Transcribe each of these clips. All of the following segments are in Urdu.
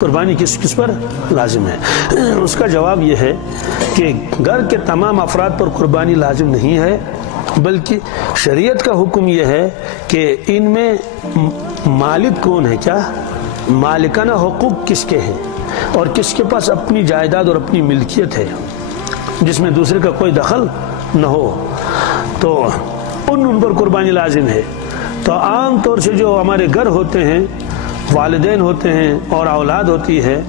قربانی کس کس پر لازم ہے؟ اس کا جواب یہ ہے کہ گھر کے تمام افراد پر قربانی لازم نہیں ہے، بلکہ شریعت کا حکم یہ ہے کہ ان میں مالک کون ہے، کیا مالکانہ حقوق کس کے ہیں اور کس کے پاس اپنی جائیداد اور اپنی ملکیت ہے جس میں دوسرے کا کوئی دخل نہ ہو، تو ان پر قربانی لازم ہے۔ تو عام طور سے جو ہمارے گھر ہوتے ہیں، والدین ہوتے ہیں اور اولاد ہوتی ہے،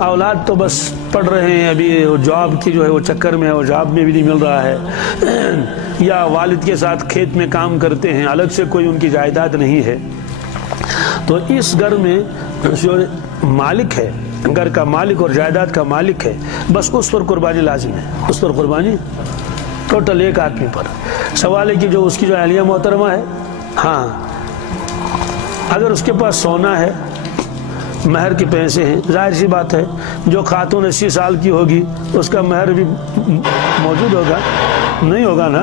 اولاد تو بس پڑھ رہے ہیں، ابھی جاب کی جو ہے وہ چکر میں ہے، وہ جاب میں بھی نہیں مل رہا ہے، یا والد کے ساتھ کھیت میں کام کرتے ہیں، الگ سے کوئی ان کی جائیداد نہیں ہے، تو اس گھر میں جو مالک ہے، گھر کا مالک اور جائیداد کا مالک ہے، بس اس پر قربانی لازم ہے، اس پر قربانی ٹوٹل ایک آدمی پر۔ سوال ہے کہ جو اس کی جو اہلیہ محترمہ ہے، ہاں اگر اس کے پاس سونا ہے، مہر کے پیسے ہیں، ظاہر سی بات ہے جو خاتون 80 سال کی ہوگی اس کا مہر بھی موجود ہوگا، نہیں ہوگا نا،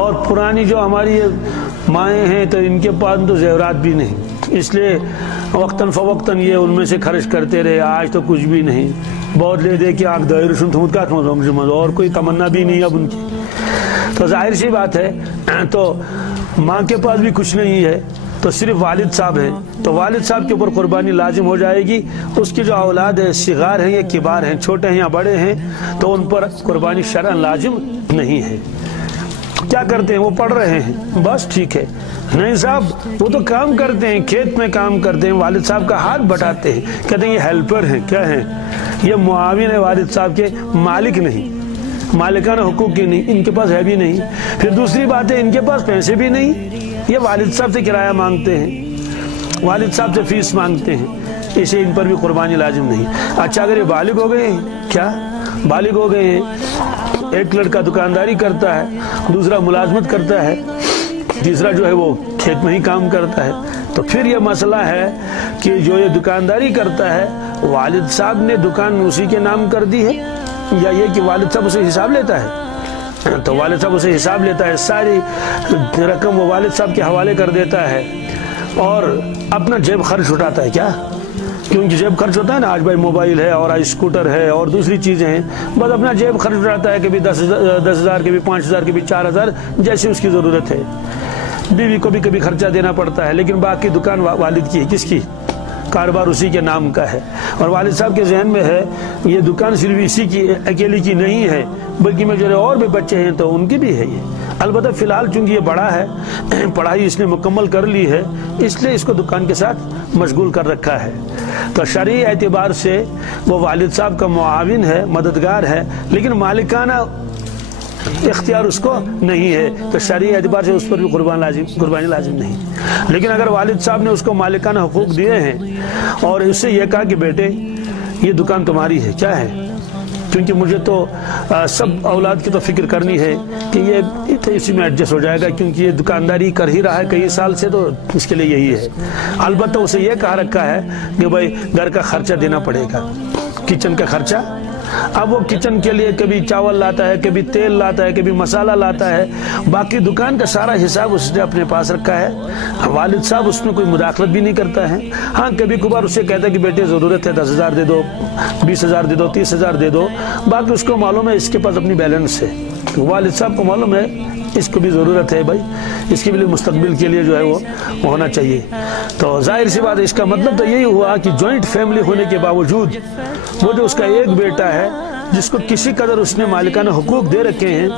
اور پرانی جو ہماری مائیں ہیں تو ان کے پاس تو زیورات بھی نہیں، اس لیے وقتاً فوقتاً یہ ان میں سے خرچ کرتے رہے، آج تو کچھ بھی نہیں، بہت لے دے کہ آنکھ دائر سنتھمت کا اور کوئی تمنا بھی نہیں اب ان کی، تو ظاہر سی بات ہے تو ماں کے پاس بھی کچھ نہیں ہے، تو صرف والد صاحب ہیں، تو والد صاحب کے اوپر قربانی لازم ہو جائے گی۔ اس کی جو اولاد ہے، صغار ہیں یا کبار ہیں، چھوٹے ہیں یا بڑے ہیں، تو ان پر قربانی شرعاً لازم نہیں ہے۔ کیا کرتے ہیں؟ وہ پڑھ رہے ہیں، بس ٹھیک ہے، نہیں صاحب وہ تو کام کرتے ہیں، کھیت میں کام کرتے ہیں، والد صاحب کا ہاتھ بٹاتے ہیں، کہتے ہیں یہ ہیلپر ہیں، کیا ہیں یہ معاون ہے والد صاحب کے، مالک نہیں، مالکانہ حقوق کی نہیں، ان کے پاس ہے بھی نہیں۔ پھر دوسری بات ہے ان کے پاس پیسے بھی نہیں، یہ والد صاحب سے کرایہ مانگتے ہیں، والد صاحب سے فیس مانگتے ہیں، اسے ان پر بھی قربانی لازم نہیں۔ اچھا اگر یہ بالغ ہو گئے ہیں، کیا بالغ ہو گئے ہیں، ایک لڑکا دکانداری کرتا ہے، دوسرا ملازمت کرتا ہے، تیسرا جو ہے وہ کھیت میں ہی کام کرتا ہے، تو پھر یہ مسئلہ ہے کہ جو یہ دکانداری کرتا ہے والد صاحب نے دکان اسی کے نام کر دی ہے، یا یہ کہ والد صاحب اسے حساب لیتا ہے، تو والد صاحب اسے حساب لیتا ہے، ساری رقم وہ والد صاحب کے حوالے کر دیتا ہے اور اپنا جیب خرچ اٹھاتا ہے، کیا کیونکہ جیب خرچ ہوتا ہے نا، آج بھائی موبائل ہے اور آج اسکوٹر ہے اور دوسری چیزیں ہیں، بس اپنا جیب خرچ اٹھاتا ہے، کبھی 10,000 کبھی 5,000 کبھی 4,000 جیسی اس کی ضرورت ہے، بیوی کو بھی کبھی خرچہ دینا پڑتا ہے، لیکن باقی دکان والد کی ہے، کس کی؟ کاروبار اسی کے نام کا ہے، اور والد صاحب کے ذہن میں ہے یہ دکان صرف اسی کی اکیلی کی نہیں ہے بلکہ میں جو اور بھی بچے ہیں تو ان کی بھی ہے یہ، البتہ فی الحال چونکہ یہ بڑا ہے، پڑھائی اس نے مکمل کر لی ہے، اس لیے اس کو دکان کے ساتھ مشغول کر رکھا ہے، تو شرعی اعتبار سے وہ والد صاحب کا معاون ہے، مددگار ہے، لیکن مالکانہ اختیار اس کو نہیں ہے، تو شرعی اعتبار سے اس پر بھی قربانی لازم نہیں۔ لیکن اگر والد صاحب نے اس کو مالکانہ حقوق دیے ہیں اور اس سے یہ کہا کہ بیٹے یہ دکان تمہاری ہے، کیا ہے، کیونکہ مجھے تو سب اولاد کی تو فکر کرنی ہے کہ یہ اسی میں ایڈجسٹ ہو جائے گا، کیونکہ یہ دکانداری کر ہی رہا ہے کئی سال سے، تو اس کے لیے یہی ہے، البتہ اسے یہ کہا رکھا ہے کہ بھائی گھر کا خرچہ دینا پڑے گا، کچن کا خرچہ، اب وہ کچن کے لیے کبھی چاول لاتا ہے، کبھی تیل لاتا ہے، کبھی مسالہ لاتا ہے، باقی دکان کا سارا حساب اس نے اپنے پاس رکھا ہے، والد صاحب اس میں کوئی مداخلت بھی نہیں کرتا ہے، ہاں کبھی کبھار اسے کہتا ہے کہ بیٹے ضرورت ہے 10,000 دے دو، 20,000 دے دو، 30,000 دے دو، باقی اس کو معلوم ہے اس کے پاس اپنی بیلنس ہے، والد صاحب کو معلوم ہے اس کو بھی ضرورت ہے، بھائی اس کے بھی مستقبل کے لیے جو ہے وہ ہونا چاہیے، تو ظاہر سی بات ہے اس کا مطلب تو یہی ہوا کہ جوائنٹ فیملی ہونے کے باوجود وہ جو اس کا ایک بیٹا ہے جس کو کسی قدر اس نے مالکانہ حقوق دے رکھے ہیں،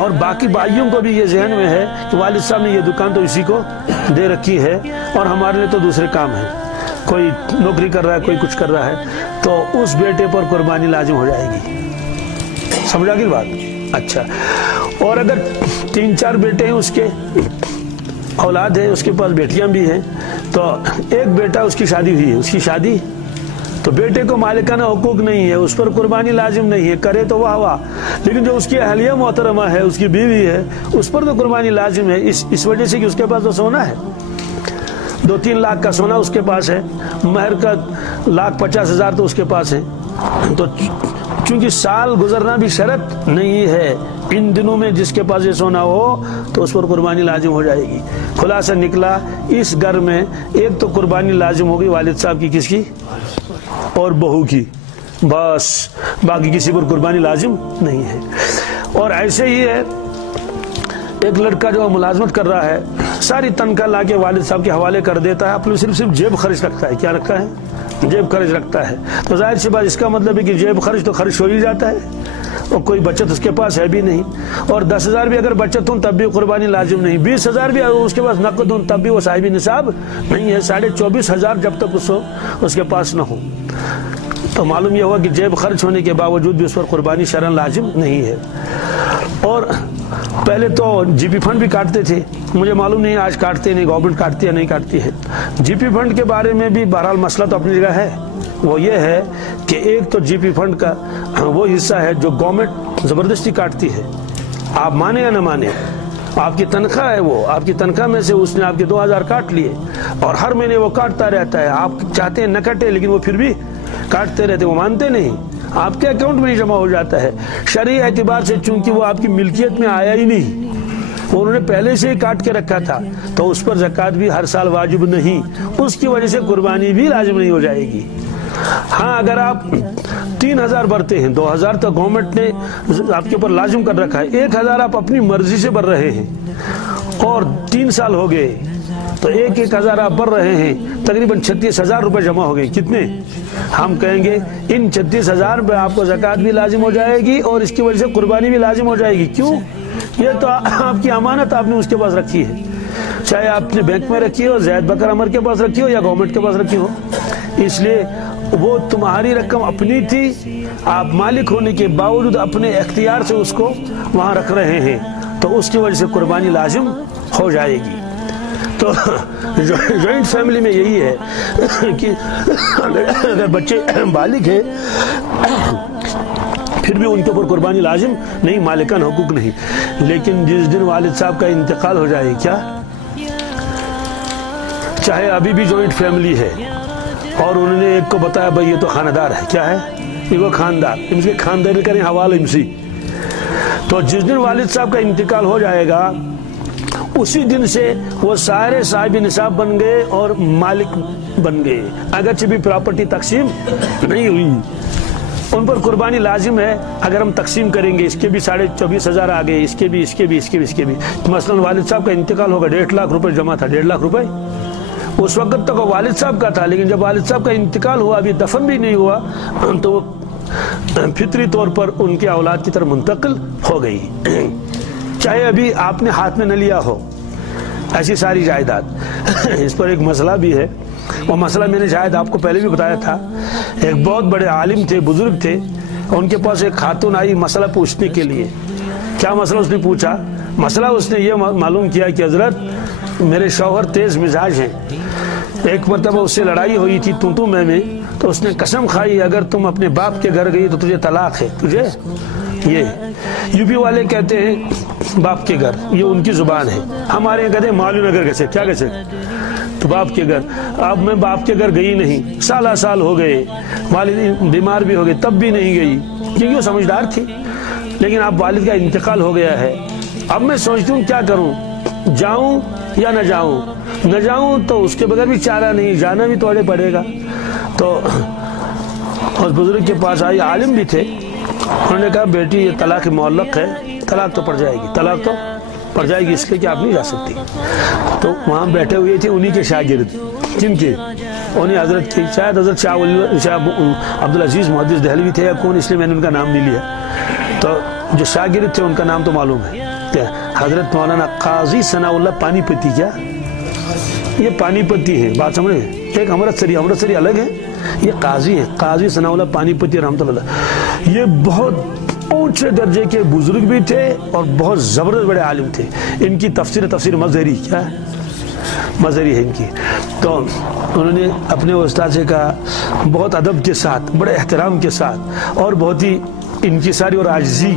اور باقی بھائیوں کو بھی یہ ذہن میں ہے کہ والد صاحب نے یہ دکان تو اسی کو دے رکھی ہے اور ہمارے لیے تو دوسرے کام ہیں، کوئی نوکری کر رہا ہے، کوئی کچھ کر رہا ہے، تو اس بیٹے پر قربانی لازم ہو جائے گی، سمجھا گی بات؟ اچھا، اور اگر 3-4 بیٹے ہیں اس کے، اولاد ہے اس کے پاس، بیٹیاں بھی ہیں، تو ایک بیٹا اس کی شادی ہوئی ہے، اس کی شادی، تو بیٹے کو مالکانہ حقوق نہیں ہے، اس پر قربانی لازم نہیں ہے، کرے تو واہ واہ، لیکن جو اس کی اہلیہ محترمہ ہے، اس کی بیوی ہے، اس پر تو قربانی لازم ہے، اس وجہ سے کہ اس کے پاس تو سونا ہے، 2-3 لاکھ کا سونا اس کے پاس ہے، مہر کا 1,50,000 تو اس کے پاس ہے، تو چونکہ سال گزرنا بھی شرط نہیں ہے، ان دنوں میں جس کے پاس یہ سونا ہو تو اس پر قربانی لازم ہو جائے گی۔ خلاصہ نکلا اس گھر میں ایک تو قربانی لازم ہوگی والد صاحب کی، کس کی؟ اور بہو کی، بس باقی کسی پر قربانی لازم نہیں ہے۔ اور ایسے ہی ہے ایک لڑکا جو ملازمت کر رہا ہے، ساری تنخواہ لا کے والد صاحب کے حوالے کر دیتا ہے، اپنے صرف جیب خرچ رکھتا ہے۔ کیا رکھتا ہے؟ جیب خرچ رکھتا ہے۔ تو ظاہر سی بات اس کا مطلب ہے کہ جیب خرچ تو خرچ ہو ہی جاتا ہے، اور کوئی بچت اس کے پاس ہے بھی نہیں۔ اور 10,000 بھی اگر بچت ہوں تب بھی قربانی لازم نہیں، 20,000 بھی اگر اس کے پاس نقد ہوں تب بھی وہ صاحب نصاب نہیں ہے۔ 24,500 جب تک اس کے پاس نہ ہو۔ تو معلوم یہ ہوا کہ جیب خرچ ہونے کے باوجود بھی اس پر قربانی شرعاً لازم نہیں ہے۔ اور پہلے تو جی پی فنڈ بھی کاٹتے تھے، مجھے معلوم نہیں آج کاٹتے نہیں، گورنمنٹ کاٹتی یا نہیں کاٹتی ہے۔ جی پی فنڈ کے بارے میں بھی بہرحال مسئلہ تو اپنی جگہ ہے۔ وہ یہ ہے کہ ایک تو جی پی فنڈ کا وہ حصہ ہے جو گورنمنٹ زبردستی کاٹتی ہے، آپ مانے یا نہ مانے، آپ کی تنخواہ ہے، وہ آپ کی تنخواہ میں سے اس نے آپ کے 2,000 کاٹ لیے، اور ہر مہینے وہ کاٹتا رہتا ہے۔ آپ چاہتے ہیں نہ کٹے لیکن وہ پھر بھی کاٹتے رہتے، وہ مانتے نہیں، آپ کے اکاؤنٹ میں نہیں جمع ہو جاتا ہے۔ شرعی اعتبار سے چونکہ وہ آپ کی ملکیت میں آیا ہی نہیں، وہ انہوں نے پہلے سے ہی کاٹ کے رکھا تھا، تو اس پر زکوٰۃ بھی ہر سال واجب نہیں، اس کی وجہ سے قربانی بھی لازم نہیں ہو جائے گی۔ ہاں اگر آپ 3,000 بھرتے ہیں، 2,000 تو گورنمنٹ نے آپ کے اوپر لازم کر رکھا ہے، 1,000 آپ اپنی مرضی سے بھر رہے ہیں اور 3 سال ہو گئے، تو 1,000 آپ بھر رہے ہیں، تقریباً 36,000 روپے جمع ہو گئے۔ کتنے؟ ہم کہیں گے ان 36,000 پہ آپ کو زکوٰۃ بھی لازم ہو جائے گی اور اس کی وجہ سے قربانی بھی لازم ہو جائے گی۔ کیوں؟ یہ تو آپ کی امانت آپ نے اس کے پاس رکھی ہے، چاہے آپ نے بینک میں رکھی ہو، زید بکر عمر کے پاس رکھی ہو یا گورنمنٹ کے پاس رکھی ہو، اس لیے وہ تمہاری رقم اپنی تھی، آپ مالک ہونے کے باوجود اپنے اختیار سے اس کو وہاں رکھ رہے ہیں، تو اس کی وجہ سے قربانی لازم ہو جائے گی۔ تو جوائنٹ فیملی میں یہی ہے کہ اگر بچے بالغ ہیں پھر بھی ان کے اوپر قربانی لازم نہیں، مالکان حقوق نہیں، لیکن جس دن والد صاحب کا انتقال ہو جائے، کیا چاہے ابھی بھی جوائنٹ فیملی ہے اور انہوں نے ایک کو بتایا بھائی یہ تو خاندار ہے، کیا ہے یہ؟ وہ خاندار، ان کے خاندار کریں حوالہ امسی، تو جس دن والد صاحب کا انتقال ہو جائے گا اسی دن سے وہ سارے صاحب نصاب بن گئے اور مالک بن گئے، اگرچہ بھی پراپرٹی تقسیم نہیں ہوئی، ان پر قربانی لازم ہے۔ اگر ہم تقسیم کریں گے، اس کے بھی 24,500 آ گئے، اس کے بھی، اس کے بھی، اس کے بھی، اس کے بھی، مثلاً والد صاحب کا انتقال ہوگا، 1.5 لاکھ روپے جمع تھا، 1.5 لاکھ روپے اس وقت تک وہ والد صاحب کا تھا، لیکن جب والد صاحب کا انتقال ہوا، ابھی دفن بھی نہیں ہوا، تو وہ فطری طور پر ان کے اولاد کی طرف منتقل ہو گئی، چاہے ابھی آپ نے ہاتھ میں نہ لیا ہو ایسی ساری جائیداد۔ اس پر ایک مسئلہ بھی ہے، وہ مسئلہ میں نے شاید آپ کو پہلے بھی بتایا تھا۔ ایک بہت بڑے عالم تھے، بزرگ تھے، ان کے پاس ایک خاتون آئی مسئلہ پوچھنے کے لیے۔ کیا مسئلہ اس نے پوچھا؟ مسئلہ اس نے یہ معلوم کیا کہ حضرت میرے شوہر تیز مزاج ہیں، ایک مرتبہ اس سے لڑائی ہوئی تھی تو میں تو اس نے قسم کھائی اگر تم اپنے باپ کے گھر گئی تو تجھے طلاق ہے۔ تجھے یہ یو پی والے کہتے ہیں باپ کے گھر، یہ ان کی زبان ہے، ہمارے یہاں کہتے ہیں مالو نگر کیسے، کیا کیسے، تو باپ کے گھر۔ اب میں باپ کے گھر گئی نہیں، سال ہو گئے، والد بیمار بھی ہو گئے، تب بھی نہیں گئی کیونکہ وہ سمجھدار تھی، لیکن اب والد کا انتقال ہو گیا ہے۔ اب میں سوچتی ہوں کیا کروں، جاؤں یا نہ جاؤں؟ نہ جاؤں تو اس کے بغیر بھی چارہ نہیں، جانا بھی توڑے پڑے گا۔ تو اس بزرگ کے پاس آئی، عالم بھی تھے، انہوں نے کہا بیٹی یہ طلاق معلق ہے، طلاق تو پڑ جائے گی، طلاق تو پڑ جائے گی، اس لیے کہ آپ نہیں جا سکتی۔ تو وہاں بیٹھے ہوئے تھے انہی کے شاگرد، جن کے انہیں حضرت کے شاید حضرت شاہ عبدالعزیز محدث دہلوی تھے یا کون، اس لیے میں نے ان کا نام نہیں لیا۔ تو جو شاگرد تھے ان کا نام تو معلوم ہے، کیا حضرت مولانا قاضی ثناء اللہ پانی پتی، کیا یہ پانی پتی ہے، بات سمجھے، ایک امرتسری الگ ہے، یہ قاضی ہے، قاضی ثناء اللہ پانی پتی رحمۃ اللہ۔ یہ بہت اونچے درجے کے بزرگ بھی تھے اور بہت زبردست بڑے عالم تھے۔ ان کی تفسیر مظہری، کیا ہے مظہری ہے ان کی۔ تو انہوں نے اپنے استاد سے کہا بہت ادب کے ساتھ، بڑے احترام کے ساتھ اور بہت ہی انکساری اور عاجزی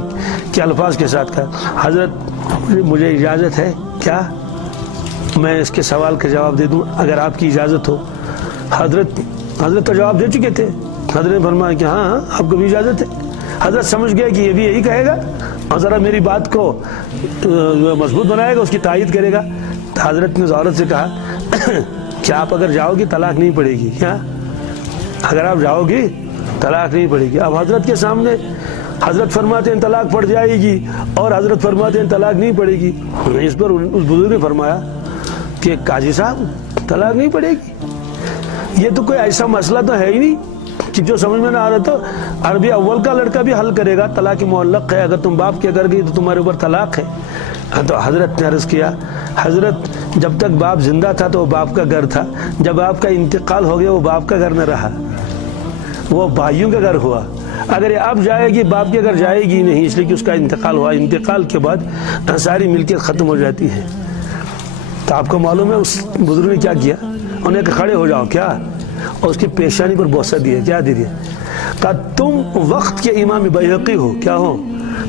کے الفاظ کے ساتھ کہا حضرت مجھے اجازت ہے کیا میں اس کے سوال کا جواب دے دوں اگر آپ کی اجازت ہو؟ حضرت تو جواب دے چکے تھے، حضرت نے فرمایا کہ ہاں آپ کو بھی اجازت ہے۔ حضرت سمجھ گئے کہ یہ بھی یہی کہے گا اور ذرا میری بات کو مضبوط بنائے گا، اس کی تائید کرے گا۔ حضرت نے عورت سے کہا کہ آپ اگر جاؤ گی طلاق نہیں پڑے گی، کیا اگر آپ جاؤ گی طلاق نہیں پڑے گی. اب حضرت کے سامنے حضرت فرماتے ہیں طلاق پڑ جائے گی اور حضرت فرماتے ہیں طلاق نہیں پڑے گی. اس پر اس بزرگ نے فرمایا کہ قاضی صاحب طلاق نہیں پڑے گی، یہ تو کوئی ایسا مسئلہ تو ہے ہی نہیں کہ جو سمجھ میں نہ آ رہا. تو عربی اول کا لڑکا بھی حل کرے گا. طلاق معلق ہے، اگر تم باپ کے گھر گئی تو تمہارے اوپر طلاق ہے. تو حضرت نے عرض کیا، حضرت جب تک باپ زندہ تھا تو وہ باپ کا گھر تھا، جب آپ کا انتقال ہو گیا وہ باپ کا گھر نہ رہا، وہ بھائیوں کا گھر ہوا. اگر یہ اب جائے گی باپ کے گھر جائے گی نہیں، اس لیے کہ اس کا انتقال ہوا. انتقال کے بعد ساری ملکیت ختم ہو جاتی ہے. تو آپ کو معلوم ہے اس بزرگ نے کیا کیا؟ انہیں کہ کھڑے ہو جاؤ کیا، اور اس کی پیشانی پر بوسہ دیا. کیا دیا؟ کہا تم وقت کے امام بیہقی ہو. کیا ہو؟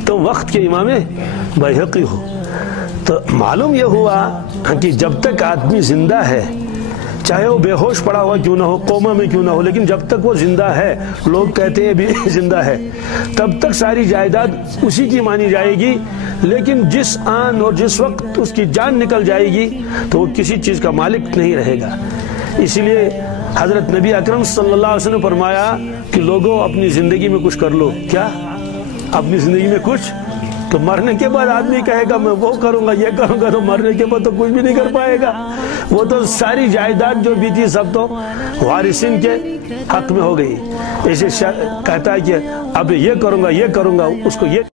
تم وقت کے امام بیہقی ہو. تو معلوم یہ ہوا کہ جب تک آدمی زندہ ہے، چاہے وہ بے ہوش پڑا ہوا کیوں نہ ہو، کوما میں کیوں نہ ہو، لیکن جب تک وہ زندہ ہے، لوگ کہتے ہیں بھی زندہ ہے، تب تک ساری جائیداد اسی کی مانی جائے گی. لیکن جس آن اور جس وقت اس کی جان نکل جائے گی تو وہ کسی چیز کا مالک نہیں رہے گا. اسی لیے حضرت نبی اکرم صلی اللہ علیہ وسلم نے فرمایا کہ لوگوں اپنی زندگی میں کچھ کر لو. کیا؟ اپنی زندگی میں کچھ. تو مرنے کے بعد آدمی کہے گا میں وہ کروں گا یہ کروں گا، تو مرنے کے بعد تو کچھ بھی نہیں کر پائے گا. وہ تو ساری جائیداد جو بھی تھی سب تو وارثین کے حق میں ہو گئی. ایسے کہتا ہے کہ اب یہ کروں گا یہ کروں گا، اس کو یہ